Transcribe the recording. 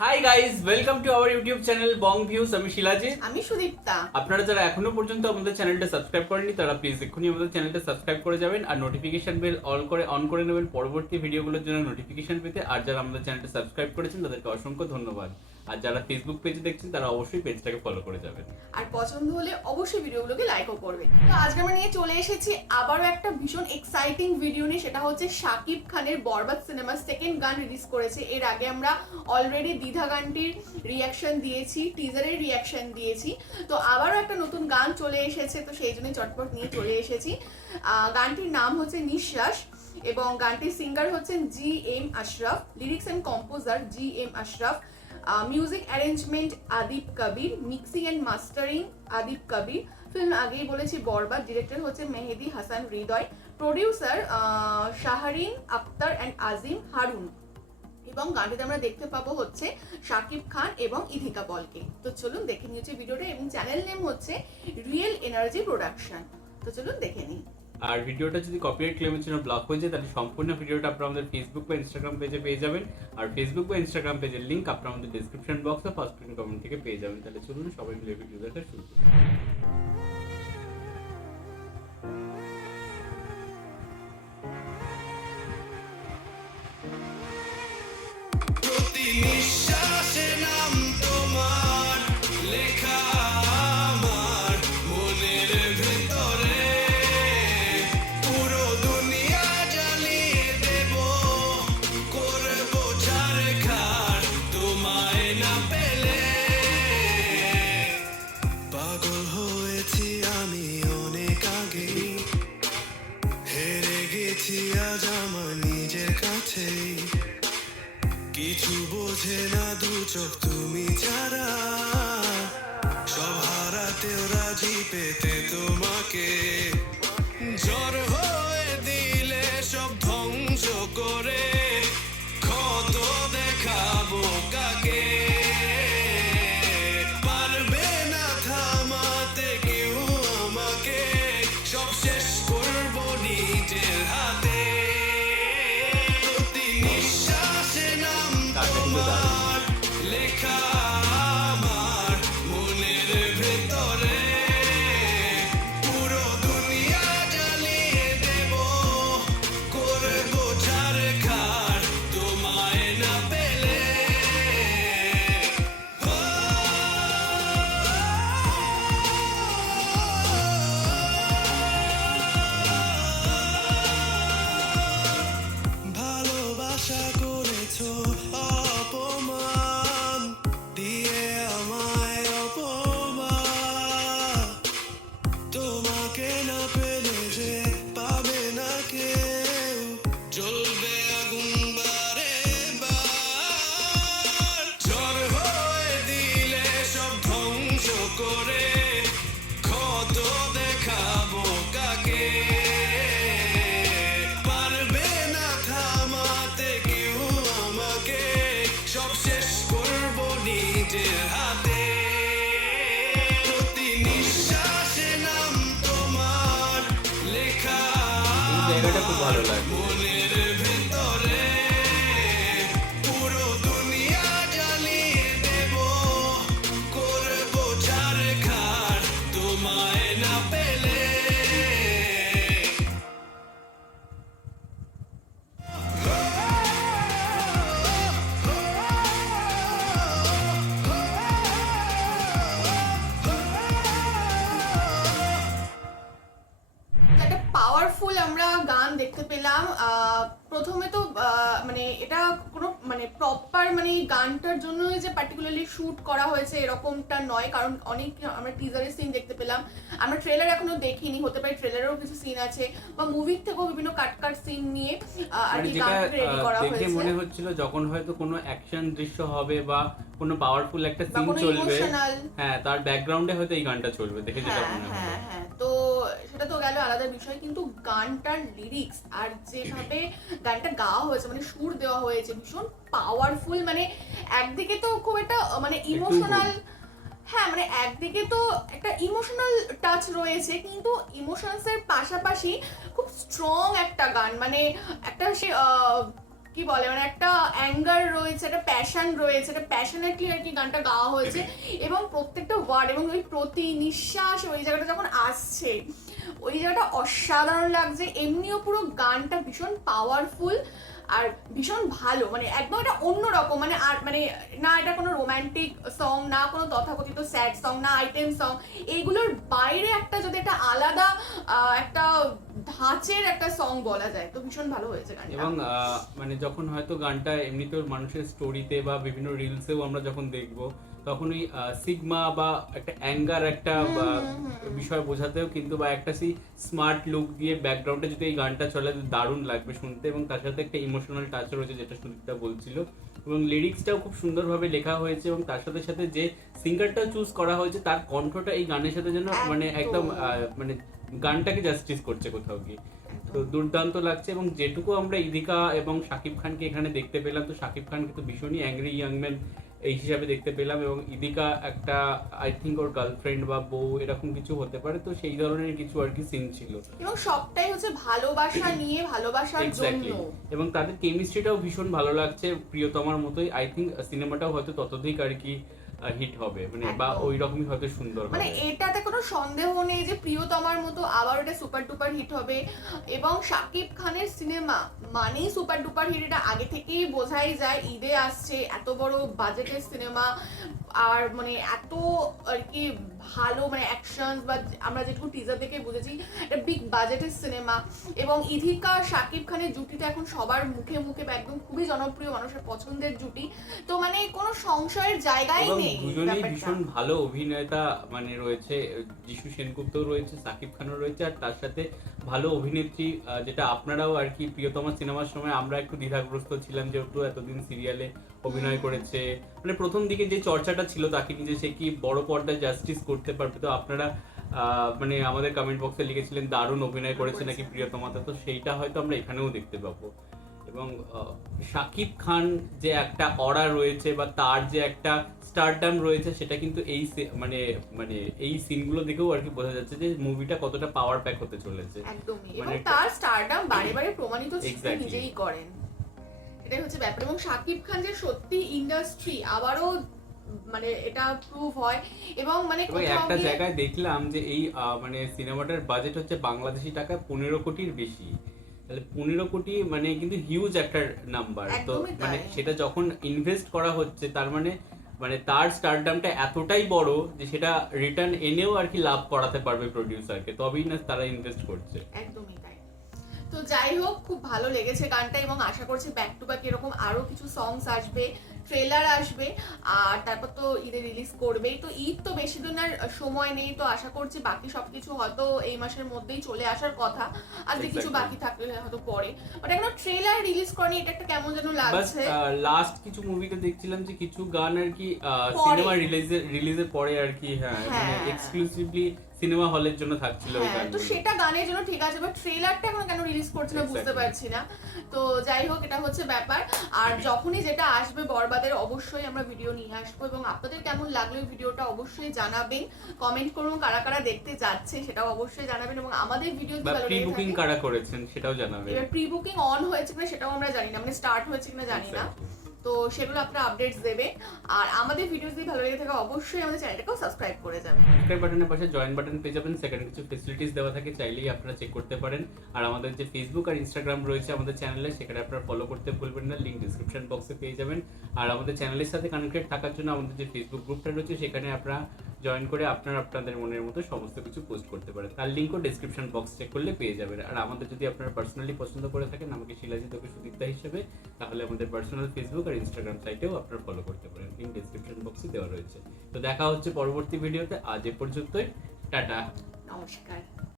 Hi guys, welcome to our YouTube channel Bong views. আমি শিলাজিৎ। আমি সুদীপ্তা। আপনারা যারা এখনো পর্যন্ত আমাদের চ্যানেলটা সাবস্ক্রাইব করেননি তারা প্লিজ এক্ষুনি আমাদের চ্যানেলটা সাবস্ক্রাইব করে যাবেন আর নোটিফিকেশন বেল অন করে নেবেন পরবর্তী ভিডিওগুলোর জন্য নোটিফিকেশন পেতে। আর যারা আমাদের চ্যানেলটা সাবস্ক্রাইব করেছেন তাদেরকে অসংখ্য ধন্যবাদ। আর যারা ফেসবুক পেজে দেখছেন তারা অবশ্যই পেজটাকে ফলো করে যাবেন। আর পছন্দ হলে অবশ্যই ভিডিওগুলোকে লাইকও করবেন। তো আজকে আমরা নিয়ে চলে এসেছি আবারও একটা ভীষণ এক্সাইটিং ভিডিও নিয়ে। সেটা হচ্ছে শাকিব খানের বরবাদ সিনেমার সেকেন্ড গান রিলিজ করেছে। এর আগে আমরা অলরেডি দ্বিধা গানটির রিয়াকশন দিয়েছি, টিজারের রিয়াকশন দিয়েছি। তো আবারও একটা নতুন গান চলে এসেছে, তো সেই জন্যই চটপট নিয়ে চলে এসেছি। গানটির নাম হচ্ছে নিঃশ্বাস এবং গানটির সিঙ্গার হচ্ছেন GM Ashraf, lyrics and composer GM Ashraf, music arrangement Adib Kabir, mixing and mastering Adib Kabir. Film আগেই বলেছি বরবাদ, ডিরেক্টর হচ্ছে মেহেদি হাসান হৃদয়, প্রডিউসার শাহরিন আক্তার অ্যান্ড আজিম হারুন। এবং গানটিতে আমরা দেখতে পাবো হচ্ছে শাকিব খান এবং ইধিকা পলকে। তো চলুন দেখে নিয়েছি ভিডিওটা, এবং চ্যানেল নেম হচ্ছে রিয়েল এনার্জি প্রোডাকশন। তো চলুন দেখে নিই। আর ভিডিওটা যদি কপিরাইট ক্লেমের জন্য ব্লক হয়ে যায় তাহলে সম্পূর্ণ ভিডিওটা আপনারা আমাদের ফেসবুক বা ইনস্টাগ্রাম পেজে পেয়ে যাবেন। আর ফেসবুক বা ইনস্টাগ্রাম পেজের লিংক আপনারা আমাদের ডেসক্রিপশন বক্সে ফার্স্ট কমেন্ট থেকে পেয়ে যাবেন। তাহলে চলুন সবাই মিলে ভিডিও দেখা শুরু করি। নিঃশ্বাসে নাম তোমার লেখা আমার মনের ভেতরে, পুরো দুনিয়া জ্বালিয়ে দেব, করবো ছারখার তোমায় না পেলে। পাগল হয়েছি আমি অনেক আগেই, হেরে গেছি আজ আমার নিজের কাছেই। কিছু বোঝে না দু চোখ তুমি ছাড়া, সব হারাতেও রাজি পেতে তোমাকে। ঝড় হয়ে দিলে সব ধ্বংস করে, ক্ষত দেখাবো কাকে। পারবে না থামাতে কেউ আমাকে, সব শেষ করবো নিজের হাতে। প্রতি নিঃশ্বাসে নাম তোমার লেখা আমার মনের ভেতরে, পুরো দুনিয়া জ্বালিয়ে দেব, করবো ছারখার তোমায় না পেলে। ভালোবাসা করেছো অপমান দিয়ে আমায় অপমান, তোমাকে না পেলে যে পাবে না কেউ, জ্বলবে আগুন বারে বার। ঝড় হয়ে দিলে সব ধ্বংস করে, ক্ষত দেখাবো কাকে। পারবে না থামাতে কেউ আমাকে, সব শেষ করবো নিজের হাতে। প্রতি নিঃশ্বাসে নাম তোমার লেখা এই জায়গাটা খুব ভালো লাগে। মনের ভেতরে, পুরো দুনিয়া জ্বালিয়ে দেব, করবো ছারখার তোমায় না পেলে। একটা পাওয়ারফুল আমরা গান দেখতে পেলাম। প্রথমে তো মানে এটা কোনো মানে প্রপার মানে গানটার জন্য যে পার্টিকুলারলি শুট করা হয়েছে এরকমটা নয়, কারণ অনেক আমরা টিজারের সিন দেখতে পেলাম। আমরা ট্রেলার এখনো দেখিনি, হতে পারে ট্রেলারেও কিছু সিন আছে বা মুভির থেকেও বিভিন্ন কাট সিন নিয়ে আর মানে কি যেটা গানটা রেডি করা দেখে হয়েছে। মনে হচ্ছিল যখন হয়তো কোনো অ্যাকশন দৃশ্য হবে বা কোনো পাওয়ারফুল একটা বা সিন কোনো চলবে, ইমোশনাল, হ্যাঁ তার ব্যাকগ্রাউন্ডে হয়তো এই গানটা চলবে দেখে যেটা হ্যাঁ মনে হয়। হ্যাঁ হ্যাঁ। তো সেটা তো গেল আলাদা বিষয়, কিন্তু গানটার লিরিক্স আর যেভাবে গানটা গাওয়া হয়েছে মানে সুর দেওয়া হয়েছে ভীষণ পাওয়ারফুল। মানে একদিকে তো খুব একটা মানে ইমোশনাল, হ্যাঁ মানে একদিকে তো একটা ইমোশনাল টাচ রয়েছে, কিন্তু ইমোশনস এর পাশাপাশি খুব স্ট্রং একটা গান। মানে একটা সে কি বলে মানে একটা অ্যাঙ্গার রয়েছে, একটা প্যাশন রয়েছে, একটা প্যাশনেটলি আর কি গানটা গাওয়া হয়েছে এবং প্রত্যেকটা ওয়ার্ড এবং ওই প্রতি নিঃশ্বাস ওই জায়গাটা যখন আসছে ওই জায়গাটা অসাধারণ লাগছে। এমনিও পুরো গানটা ভীষণ পাওয়ারফুল আর ভীষণ ভালো, মানে একদম এটা অন্যরকম, মানে আর মানে না এটা কোনো রোমান্টিক সং, না কোনো তথাকথিত স্যাড সং, না আইটেম সং, এইগুলোর বাইরে একটা যদি একটা আলাদা একটা ধাঁচের একটা সং বলা যায়, তো ভীষণ ভালো হয়েছে গানটা। এবং মানে যখন হয়তো গানটা এমনিতেও মানুষের স্টোরিতে বা বিভিন্ন রিলসেও আমরা যখন দেখব তখন ওই সিগমা বা একটা অ্যাঙ্গার একটা বিষয় বোঝাতেও কিন্তু বা একটা সেই স্মার্ট লুক দিয়ে ব্যাকগ্রাউন্ডে যদি এই গানটা চলে দারুণ লাগবে শুনতে, এবং তার সাথে একটা ইমোশনাল টাচ রয়েছে যেটা সুদীপটা বলছিল, এবং লিরিক্সটাও খুব সুন্দরভাবে লেখা হয়েছে, এবং তার সাথে সাথে যে সিঙ্গারটা চুজ করা হয়েছে তার কণ্ঠটা এই গানের সাথে যেন মানে একদম মানে গানটাকে জাস্টিস করছে কোথাও গিয়ে, তো দুর্দান্ত লাগছে। এবং যেটুকু আমরা ইদিকা এবং শাকিব খানকে এখানে দেখতে পেলাম, তো শাকিব খান কিন্তু ভীষণই অ্যাংরি ইয়াং ম্যান এই হিসাবে দেখতে পেলাম, এবং ইদিকা একটা আই থিঙ্ক ওর গার্লফ্রেন্ড বা বউ এরকম কিছু হতে পারে, তো সেই ধরনের কিছু আর কি সিন ছিল, এবং সবটাই হচ্ছে ভালোবাসা নিয়ে, ভালোবাসার জন্য, এক্স্যাক্টলি। এবং তাদের কেমিস্ট্রিটাও ভীষণ ভালো লাগছে, প্রিয়তমার মতোই। আই থিঙ্ক সিনেমাটাও হয়তো ততোধিক আর কি হিট হবে, মানে বা ওই রকমই হয়তো সুন্দর মানে হবে। এটাতে কোনো সন্দেহ নেই যে প্রিয়তমার মতো আবার এটা সুপার ডুপার হিট হবে, এবং শাকিব খানের সিনেমা মানেই সুপার ডুপার হিট, এটা আগে থেকেই বোঝাই যায়। ঈদে আসছে, এত বড় বাজেটের সিনেমা, আর মানে এত আর কি ভালো মানে অ্যাকশন বা আমরা যেটুকু টিজার দেখে বুঝেছি এটা বিগ বাজেটের সিনেমা, এবং ইধিকা শাকিব খানের জুটিটা এখন সবার মুখে মুখে বা একদম খুবই জনপ্রিয়, মানুষের পছন্দের জুটি, তো মানে কোনো সংশয়ের জায়গাই এবং নেই দুজনেই ব্যাপারটা। ভীষণ ভালো অভিনেতা মানে রয়েছে, যিশু সেনগুপ্তও রয়েছে, শাকিব খানও রয়েছে, আর তার সাথে ভালো অভিনেত্রী, যেটা আপনারাও আর কি প্রিয়তমা সিনেমার সময় আমরা একটু দ্বিধাগ্রস্ত ছিলাম, যেহেতু এতদিন সিরিয়ালে অভিনয় করেছে, মানে প্রথম দিকে যে চর্চাটা ছিল তাকে নিজে সে কি বড় পর্দায় জাস্টিস করতে পারবে, তো আপনারা মানে আমাদের কমেন্ট বক্সে লিখেছিলেন দারুণ অভিনয় করেছে নাকি প্রিয়তমাতে, তো সেইটা হয়তো আমরা এখানেও দেখতে পাবো। এবং শাকিব খান যে একটা অরা রয়েছে বা তার যে একটা স্টারডাম রয়েছে, সেটা কিন্তু এই মানে মানে এই সিনগুলো দেখেও আর কি বোঝা যাচ্ছে যে মুভিটা কতটা পাওয়ার প্যাক হতে চলেছে। একদমই, এবং মানে তার স্টারডাম বারে বারে প্রমাণিত তিনি Exactly. নিজেই করেন, এটাই হচ্ছে ব্যাপার। এবং শাকিব খান যে সত্যি ইন্ডাস্ট্রি আবারও মানে এটা প্রুভ হয়, এবং মানে এবং কোথাও একটা গিয়ে- জায়গায় দেখলাম যে এই মানে সিনেমাটার বাজেট হচ্ছে বাংলাদেশি টাকা 15 কোটির বেশি, তাহলে 15 কোটি মানে কিন্তু হিউজ একটা নাম্বার, তো একদমই তাই। মানে সেটা যখন ইনভেস্ট করা হচ্ছে তার মানে মানে তার স্টারডামটা এতটাই বড় যে সেটা রিটার্ন এনেও আর কি লাভ করাতে পারবে প্রডিউসারকে, তবেই না তারা ইনভেস্ট করছে। একদমই তাই। তো যাই হোক, খুব ভালো লেগেছে গানটা, এবং আশা করছি ব্যাক টু ব্যাক এরকম আরো কিছু সংস আসবে, ট্রেলার আসবে, আর তারপর তো ঈদে রিলিজ করবেই। তো ঈদ তো বেশি দিন আর সময় নেই, তো আশা করছি বাকি সবকিছু হয়তো এই মাসের মধ্যেই চলে আসার কথা, আজকে কিছু Exactly. বাকি থাকলে হয়তো পরে, বাট এখন ট্রেলার রিলিজ করেনি, এটা একটা কেমন যেন বাস লাগছে। লাস্ট কিছু মুভিতে দেখছিলাম যে কিছু গান আর কি পরে। সিনেমা রিলিজের পরে আর কি, হ্যাঁ মানে হ্যাঁ। এক্সক্লুসিভলি সিনেমা হলের জন্য থাকছিল ওই হ্যাঁ, তো গানগুলো। সেটা গানের জন্য ঠিক আছে, বাট ট্রেলারটা এখন কেন রিলিজ করছে না বুঝতে Exactly. পারছি না। তো যাই হোক, এটা হচ্ছে ব্যাপার। আর যখনই যেটা আসবে বরবাদের অবশ্যই আমরা ভিডিও নিয়ে আসবো, এবং আপনাদের কেমন লাগলো এই ভিডিওটা অবশ্যই জানাবেন, কমেন্ট করুন, কারা কারা দেখতে যাচ্ছে সেটাও অবশ্যই জানাবেন, এবং আমাদের ভিডিও বা প্রি বুকিং কারা করেছেন সেটাও জানাবেন। এবার প্রি বুকিং অন হয়েছে কিনা সেটাও আমরা জানি না, মানে স্টার্ট হয়েছে কিনা জানি না, Exactly. তো সেগুলো আপনারা আপডেটস দেবে। আর আমাদের ভিডিও যদি ভালো লেগে থাকে অবশ্যই আমাদের চ্যানেলটাকেও সাবস্ক্রাইব করে যাবেন। সাবস্ক্রাইব বাটনের পাশে জয়েন বাটন পেয়ে যাবেন, সেখানে কিছু ফেসিলিটিস দেওয়া থাকে, চাইলেই আপনারা চেক করতে পারেন। আর আমাদের যে ফেসবুক আর ইনস্টাগ্রাম রয়েছে আমাদের চ্যানেলে, সেখানে আপনারা ফলো করতে ভুলবেন না, লিংক ডিসক্রিপশন বক্সে পেয়ে যাবেন। আর আমাদের চ্যানেলের সাথে কানেক্টেড থাকার জন্য আমাদের যে ফেসবুক গ্রুপটা রয়েছে সেখানে আপনারা জয়েন করে আপনাদের মনের মতো সমস্ত কিছু পোস্ট করতে পারেন, তার লিঙ্কও ডিসক্রিপশন বক্স চেক করলে পেয়ে যাবেন। আর আমাদের যদি আপনারা পার্সোনালি পছন্দ করে থাকেন আমাকে শিলাজিৎ ওকে সুদীপ্তা হিসেবে, তাহলে আমাদের পার্সোনাল ফেসবুক আর ইনস্টাগ্রাম সাইটেও আপনারা ফলো করতে পারেন, লিঙ্ক ডিসক্রিপশন বক্সে দেওয়া রয়েছে। তো দেখা হচ্ছে পরবর্তী ভিডিওতে, আজ এ পর্যন্তই, টাটা। নমস্কার।